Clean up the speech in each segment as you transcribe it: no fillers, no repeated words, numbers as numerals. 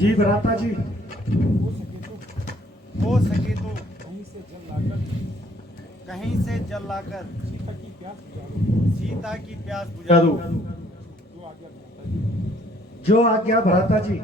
जी भ्राता जी। हो सके तो कहीं से जल लाकर सीता की प्यास बुझा दो। जो आज्ञा भ्राता जी।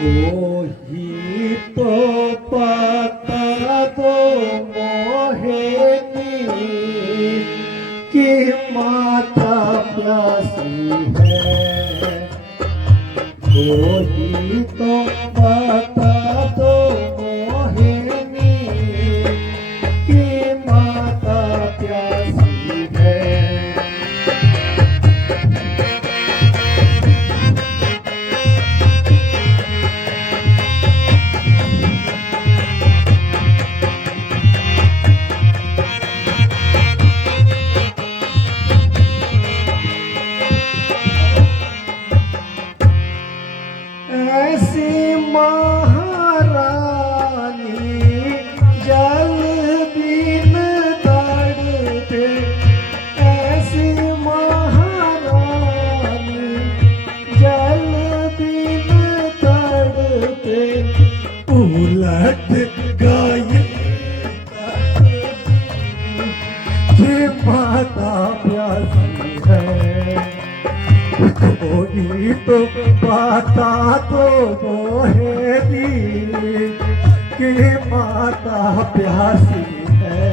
कोई तो पता दो मोहिनी कि माता प्यासी है। कोई तो पता दो मोहिनी कि माता प्यासी है। ऐसी महारानी जल बिन तड़पे। ऐसी महारानी जल बिन तड़पे। उलट गई कि माता प्यासी है। कोई तो पता तो मोहिनी कि माता प्यासी है।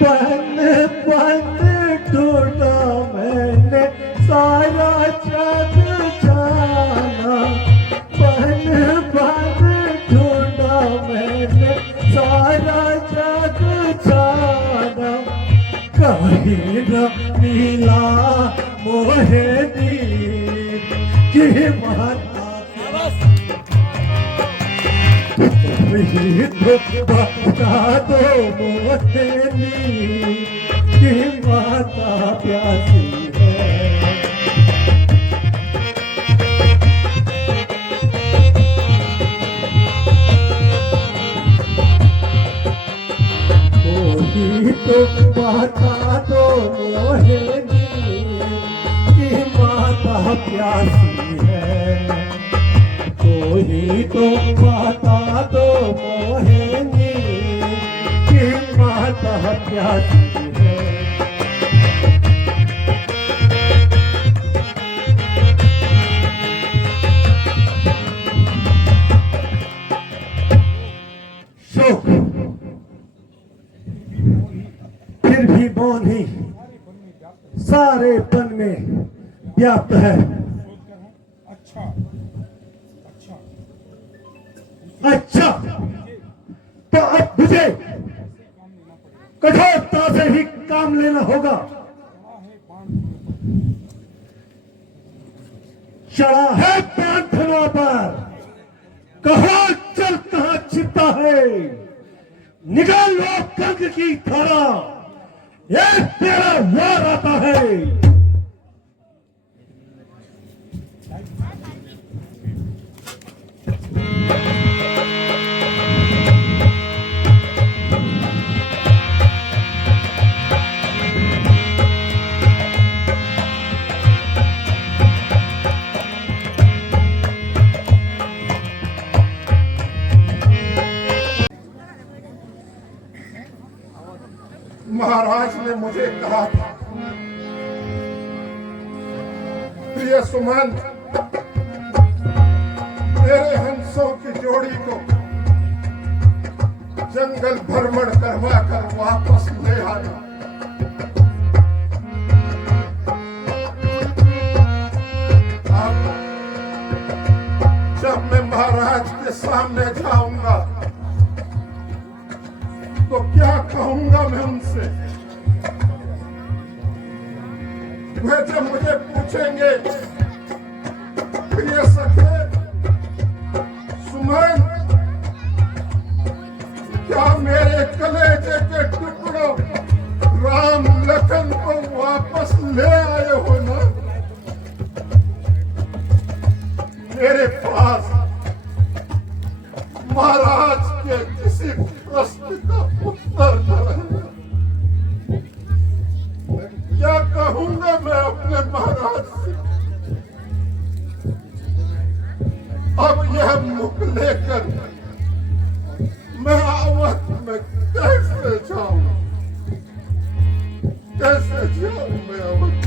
बन बन ढूंढा मैंने सारा जग जाना। बन बन ढूंढा मैंने सारा जग जाना। कहीं न मिला मोहिनी कि माता कोई तो बता दो मोहिनी कि माता प्यासी है। कोई तो बता दो मोहिनी कि माता प्यासी है। कोई तो बता दो मोहिनी कि माता प्यासी है। शोक फिर भी मौन ही सारे पन में व्याप्त है। अच्छा तो अब मुझे कठोरता से ही काम लेना होगा। चढ़ा है प्रार्थना पर कहाँ चल कहाँ छिपता है। निकाल लो कंक की धारा ये तेरा वार आता है। महाराज ने मुझे कहा था, प्रिय सुमन, मेरे हंसों की जोड़ी को जंगल भ्रमण करवा कर वापस ले आना। जब मैं महाराज के सामने जाऊंगा तो क्या कहूंगा मैं उनसे? वे जब मुझे पूछेंगे, प्रिय सखे सुमन, क्या मेरे कलेजे के टुकड़ों राम लखन को वापस ले आए हो ना? मेरे पास महाराज के किसी प्रश्न का उत्तर नहीं। क्या कहूंगा मैं अपने महाराज से? अब यह मुख लेकर मैं अवध में कैसे जाऊं? कैसे जाऊं मैं अवध?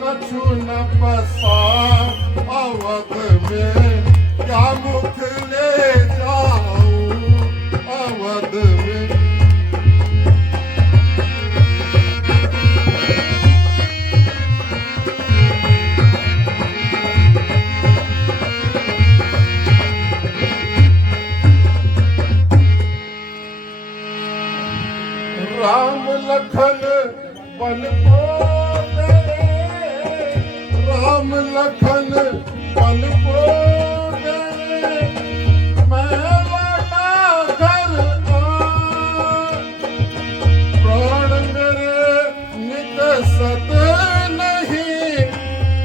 कछु न बसा अवध राम लखन पल को गए, राम लखन पल को गए, मैं लौटा घर प्राण मेरे निकसत नहीं,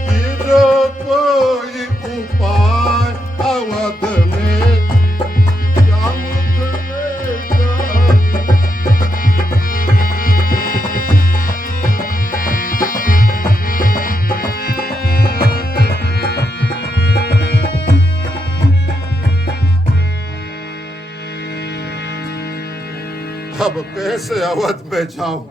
कि जो कोई उपाय अवध में क्या मुख ले जाए। अब कैसे अवध में जाऊं?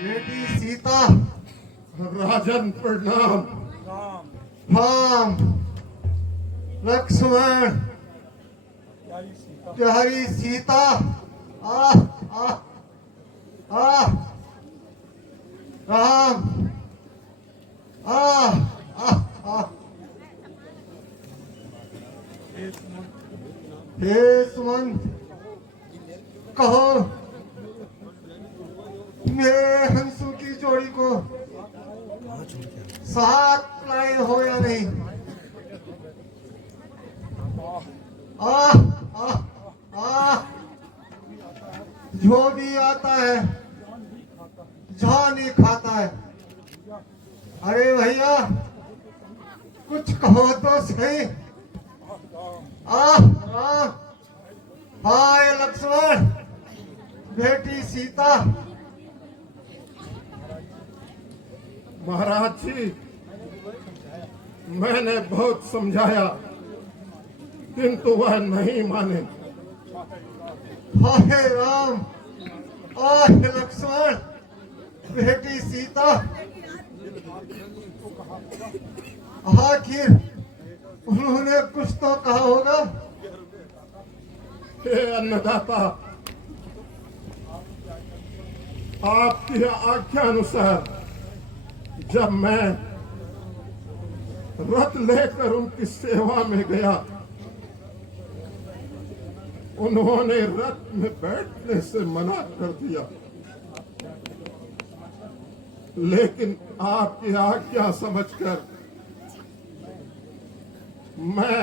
बेटी सीता, राजन प्रणाम। राम लक्ष्मण प्यारी सीता, आ आ आ राम, आ आ आ हे सुमंत, कहो मेरे हंसों की जोड़ी को साथ लाए हो या नहीं? आ आ आ जो भी आता है जान ही खाता है। अरे भैया कुछ कहो तो सही। राम, हाय लक्ष्मण, बेटी सीता। महाराज जी, मैंने बहुत समझाया किंतु वह नहीं माने। हाय राम, हाय लक्ष्मण, बेटी सीता। आखिर उन्होंने कुछ तो कहा होगा। हे अन्नदाता, आपकी आज्ञा अनुसार जब मैं रथ लेकर उनकी सेवा में गया, उन्होंने रथ में बैठने से मना कर दिया, लेकिन आपकी आज्ञा समझकर मैं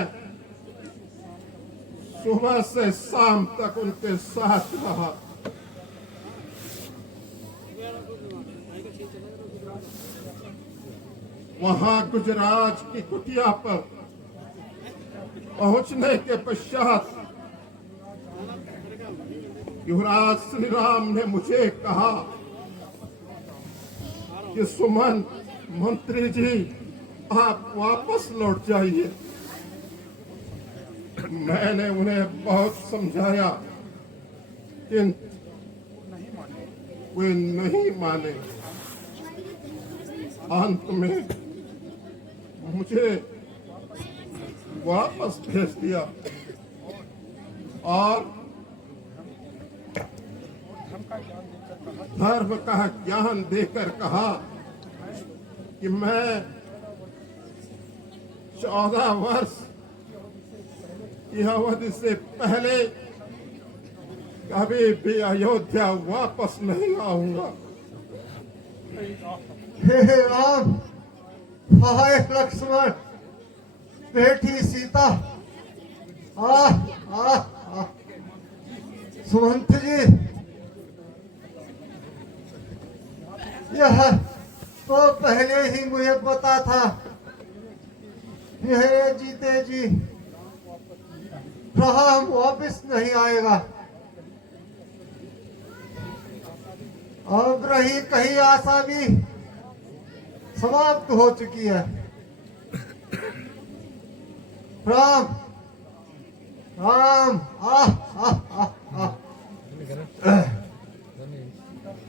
सुबह से शाम तक उनके साथ रहा। वहां गुजरात की कुटिया पर पहुंचने के पश्चात युवराज श्री राम ने मुझे कहा कि सुमन मंत्री जी, आप वापस लौट जाइए। मैंने उन्हें बहुत समझाया किंतु वे नहीं माने। अंत में मुझे वापस भेज दिया और धर्म का ज्ञान देकर कहा कि मैं 14 वर्ष की अवधि से पहले कभी भी अयोध्या वापस नहीं आऊंगा। हे राम, हाय लक्ष्मण, बेटी सीता। आ आ आ सुमंत जी, यह तो पहले ही मुझे पता था। मेरे जीते जी राम वापस नहीं आएगा। अब रही कहीं आशा भी समाप्त हो चुकी है। राम राम, आ आ आ आ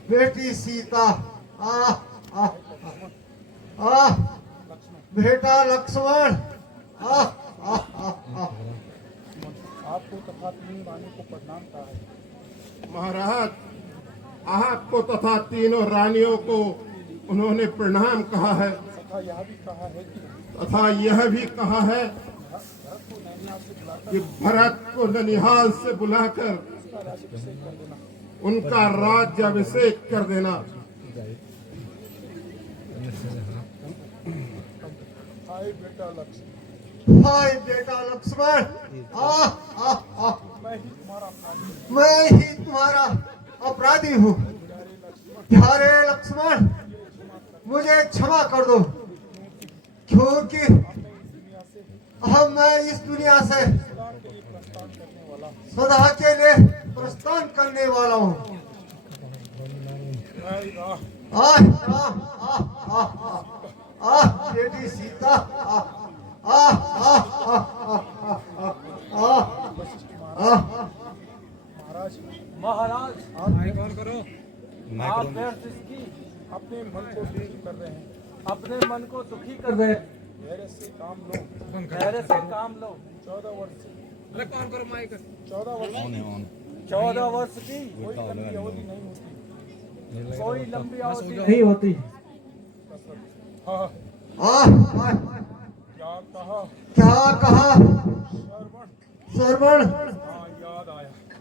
बेटी सीता, आ आ आ बेटा लक्ष्मण आह आह आह आह आपको तथा तीन रानी को प्रणाम कहा है। महाराज, आपको तथा तीनों रानियों को उन्होंने प्रणाम कहा है तथा यह भी कहा है कि तथा यह भी कहा है कि भरत को ननिहाल से बुलाकर उनका राज्याभिषेक कर देना। हाय बेटा लक्ष्मण, हाय बेटा लक्ष्मण आह आह आह मैं ही तुम्हारा मैं ही तुम्हारा अपराधी अपराधी हूँ। प्यारे लक्ष्मण मुझे क्षमा कर दो, क्योंकि अब मैं इस दुनिया से सदा के लिए प्रस्थान करने वाला हूँ। आह राम आह आह आह आह बेटी सीता आह आह आह आह आह आह आह महाराज आप व्यर्थ इसकी अपने मन को दुखी कर रहे हैं, अपने मन को दुखी कर रहे हैं। धैर्य से काम लो, धैर्य से काम लो। 14 वर्ष अरे कौन करो माइक 14 वर्ष की कोई लंबी अवधि नहीं होती, कोई लंबी अवधि नहीं होती। हाँ, आह क्या कहा क्या कहा श्रवण? श्रवण? हाँ,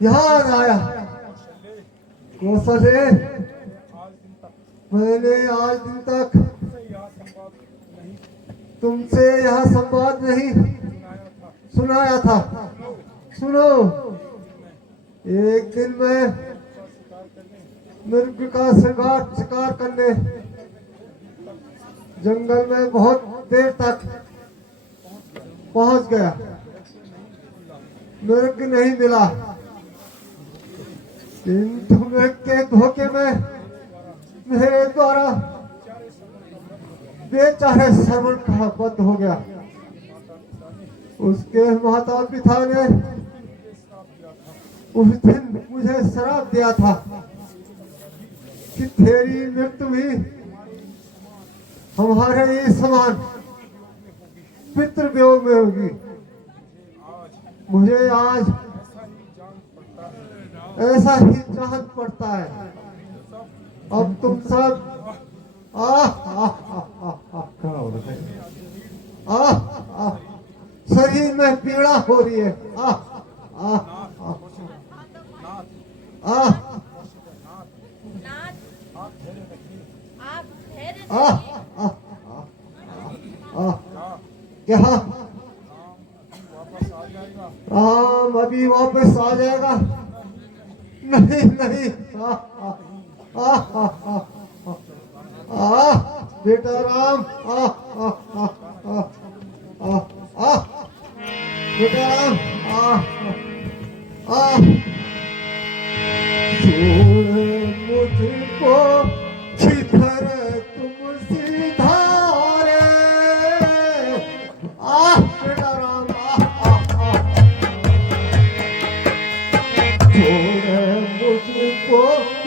याद आया कौशल्य, आज दिन तक मैंने आज दिन तक से यह संवाद नहीं तुमसे यह संवाद नहीं सुनाया था। सुनाया था। सुनो, एक दिन मैं मृग का शिकार करने जंगल में बहुत देर तक पहुंच गया, मृग नहीं मिला, किंतु मृग के धोखे में मेरे द्वारा बेचारे श्रवण का वध हो गया। उसके माता पिता ने उस दिन मुझे श्राप दिया था कि तेरी मृत्यु भी हमारे ही समान पितृ वियोग में होगी। मुझे आज ऐसा ही जान पड़ता है। अब तुम सब शरीर में पीड़ा हो रही है। क्या राम अभी वापस आ जाएगा? नहीं नहीं, बेटा राम बेटा राम मुझको जिधर तुम सिधारे बेटा राम मुझको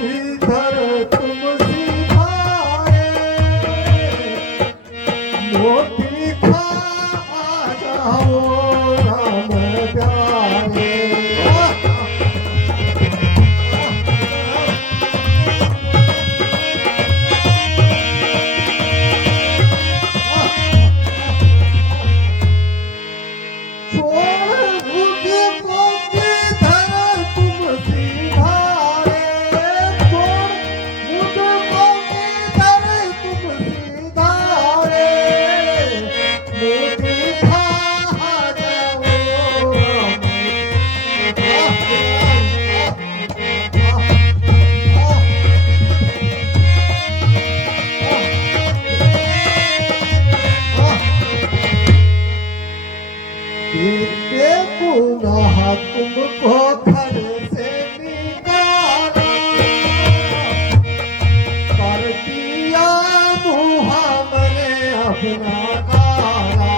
इधर तुम सिधारे मोती खा जाओ राम प्यारे। तुमको घर से निकाला कर दिया मुहा मैंने अपना काला।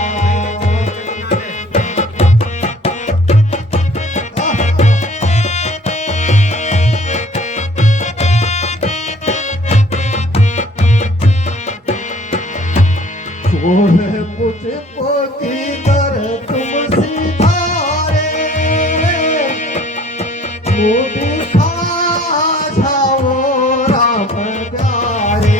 छोड़ मुझको दीगर तुम सिधारे, मुँह दिखा जाओ राम प्यारे।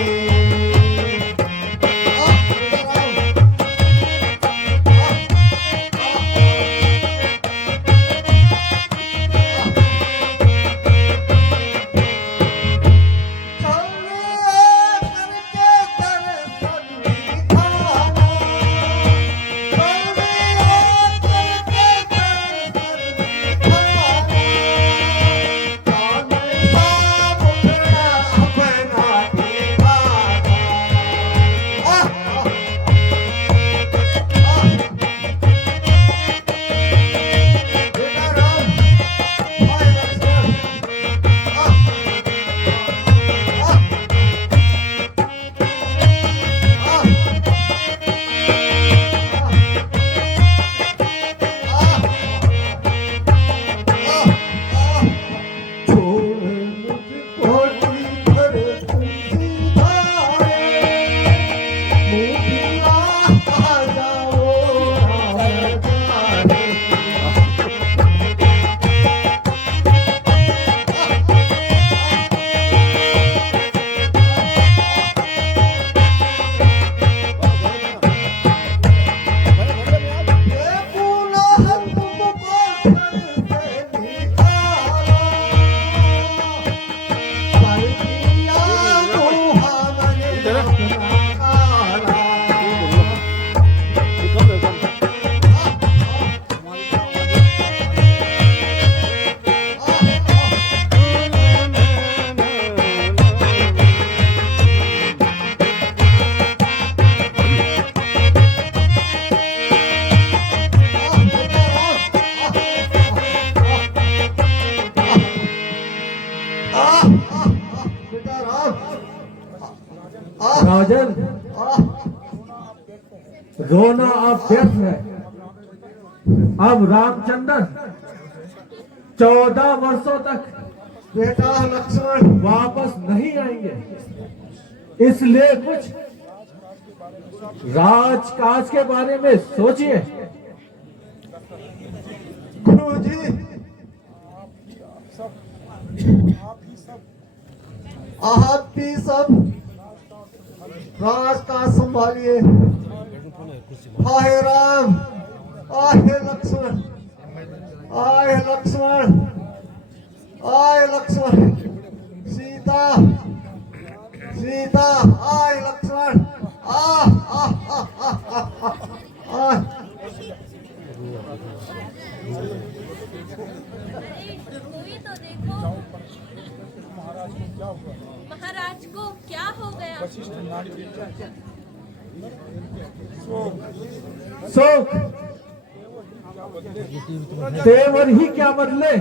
राजन, रोना अब व्यर्थ है। अब रामचंद्र 14 वर्षों तक बेटा लक्ष्मण वापस नहीं आएंगे, इसलिए कुछ राजकाज के बारे में सोचिए। गुरुजी, आप भी सब राज का संभालिए। हाय राम, आहे लक्ष्मण, आए लक्ष्मण, आए लक्ष्मण, सीता, सीता, आए लक्ष्मण, आ आ आ आ आ आ। कोई तो देखो महाराज को क्या हो गया। शोक तेवर ही क्या बदले,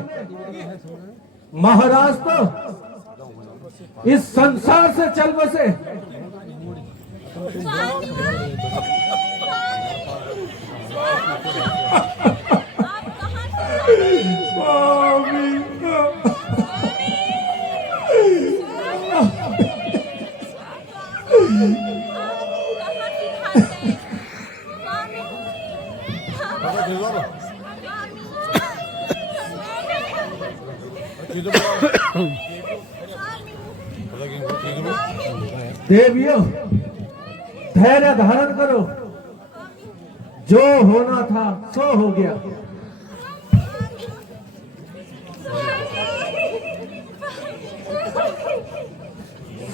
महाराज तो इस संसार से चल बसे। देवियों, धैर्य धारण करो, जो होना था सो हो गया।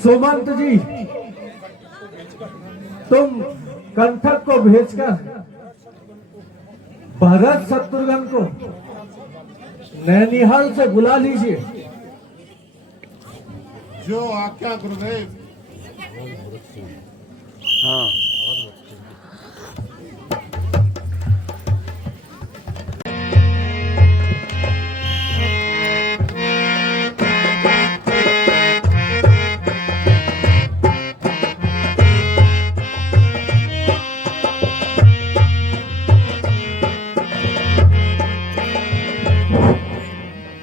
सुमंत जी, तुम कंठक को भेजकर भरत शत्रुघ्न को नैनीहाल से बुला लीजिए। जो आज्ञा गुरुदेव। हाँ,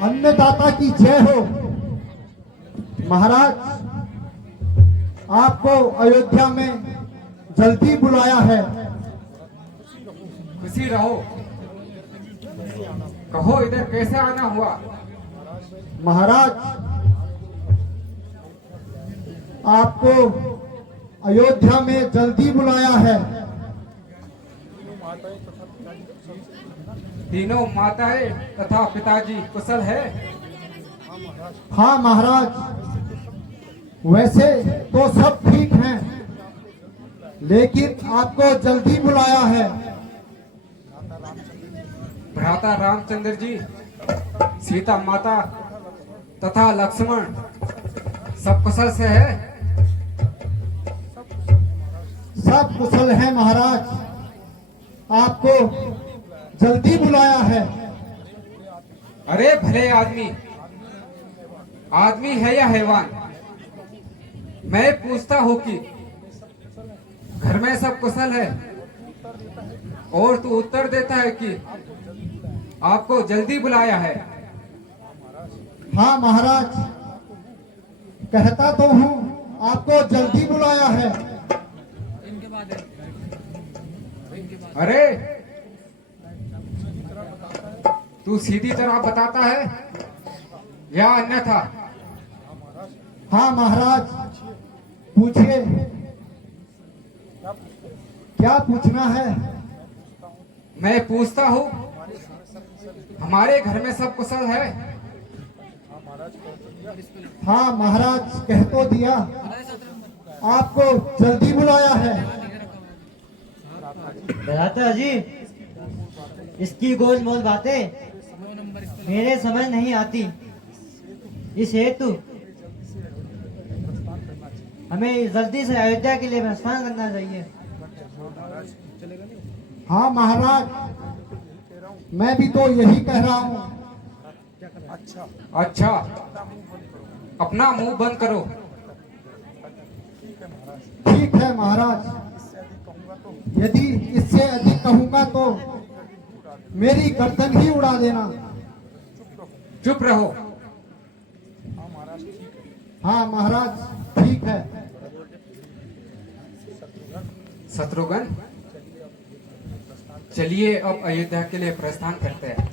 अन्नदाता की जय हो। महाराज, आपको अयोध्या में जल्दी बुलाया है। खुशी रहो। कहो इधर कैसे आना हुआ? महाराज, आपको अयोध्या में जल्दी बुलाया है। तीनों माताएं तथा पिताजी कुशल है? हाँ महाराज, वैसे तो सब ठीक हैं, लेकिन आपको जल्दी बुलाया है। भ्राता रामचंद्र जी, सीता माता तथा लक्ष्मण सब कुशल से है? सब कुशल है महाराज, आपको जल्दी बुलाया है। अरे भले आदमी, आदमी है या हैवान? मैं पूछता हूँ कि घर में सब कुशल है, और तू उत्तर देता है कि आपको जल्दी बुलाया है। हाँ महाराज, कहता तो हूँ आपको जल्दी बुलाया है। अरे तू सीधी तरह बताता है या अन्यथा? हाँ महाराज, पूछिए, क्या पूछना है? मैं पूछता हूँ, हमारे घर में सब कुशल है? हाँ महाराज, कह तो दिया, आपको जल्दी बुलाया है। भ्राता जी, इसकी गोल मोल बातें मेरे समझ नहीं आती। इस हेतु हमें जल्दी से अयोध्या के लिए प्रस्थान करना चाहिए। हाँ महाराज, मैं भी तो यही कह रहा हूँ। अच्छा, अपना मुंह बंद करो। ठीक है महाराज, यदि इससे अधिक कहूंगा तो मेरी गर्दन ही उड़ा देना। चुप रहो। हाँ महाराज, ठीक है। शत्रुघ्न, चलिए अब अयोध्या के लिए प्रस्थान करते हैं।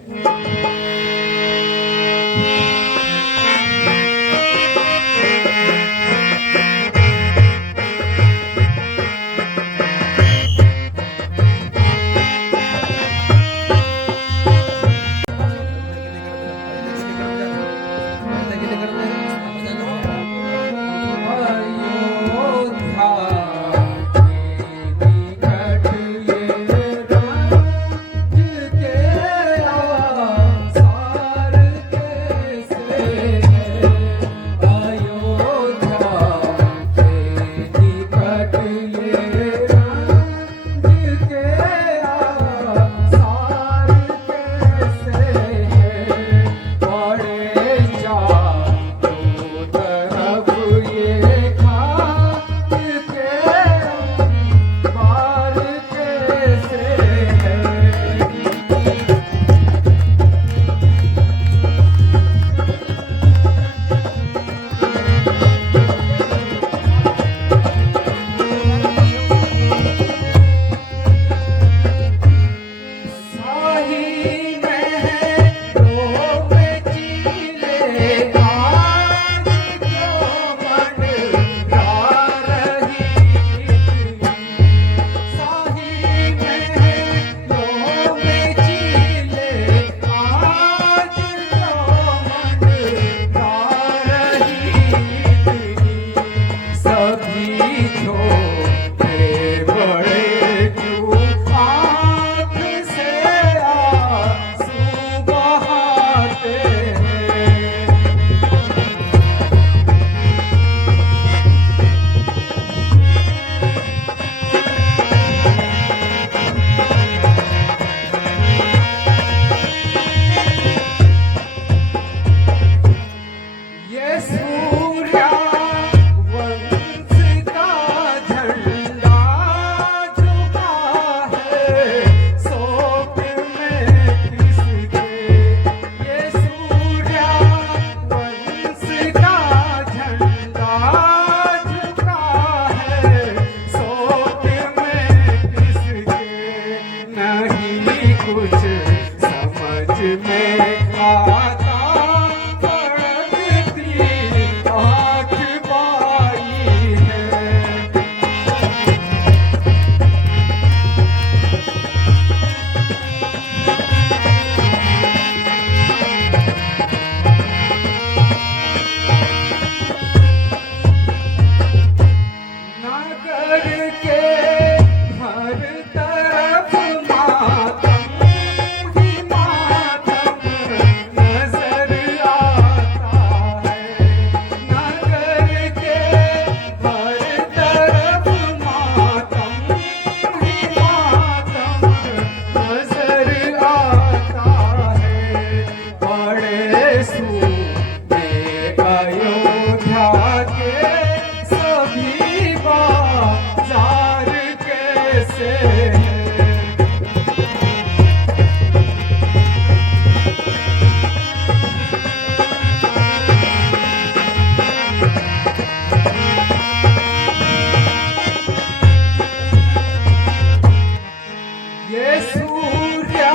ये सूर्या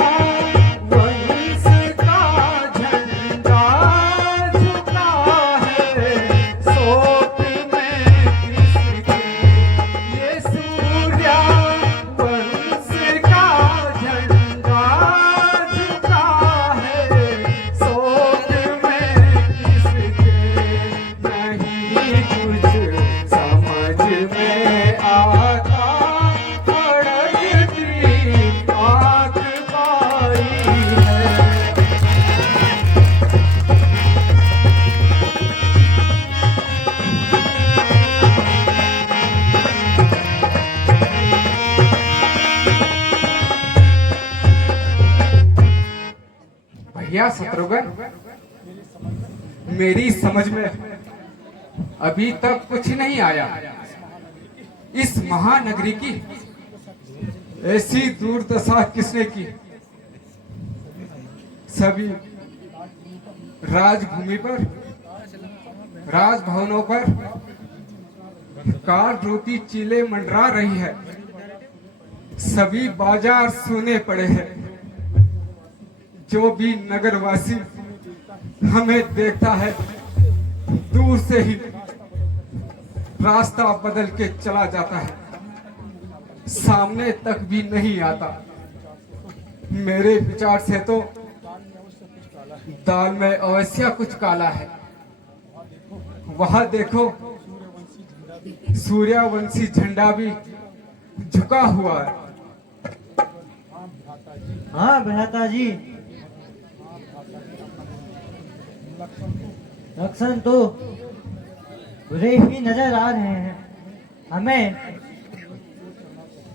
वंश का झंडा झुका है शोक में किसके। ये सूर्या वंश का झंडा झुका है शोक में किसके। नहीं कुछ समझ में आता आग पाई है। भैया शत्रुघ्न, मेरी समझ में अभी तक कुछ नहीं आया। इस महानगरी की ऐसी दुर्दशा किसने की? सभी राजभूमि पर, राजभवनों पर काल रूपी चीले मंडरा रही है। सभी बाजार सोने पड़े हैं। जो भी नगरवासी हमें देखता है दूर से ही रास्ता बदल के चला जाता है, सामने तक भी नहीं आता। मेरे विचार से तो दाल में अवश्य कुछ काला है। वहां देखो, सूर्यवंशी झंडा भी झुका हुआ है। हाँ भ्राता जी, लक्षण तो बुरे ही नजर आ रहे हैं। हमें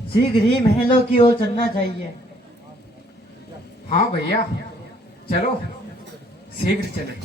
शीघ्र ही महलों की ओर चलना चाहिए। हाँ भैया, चलो शीघ्र चले।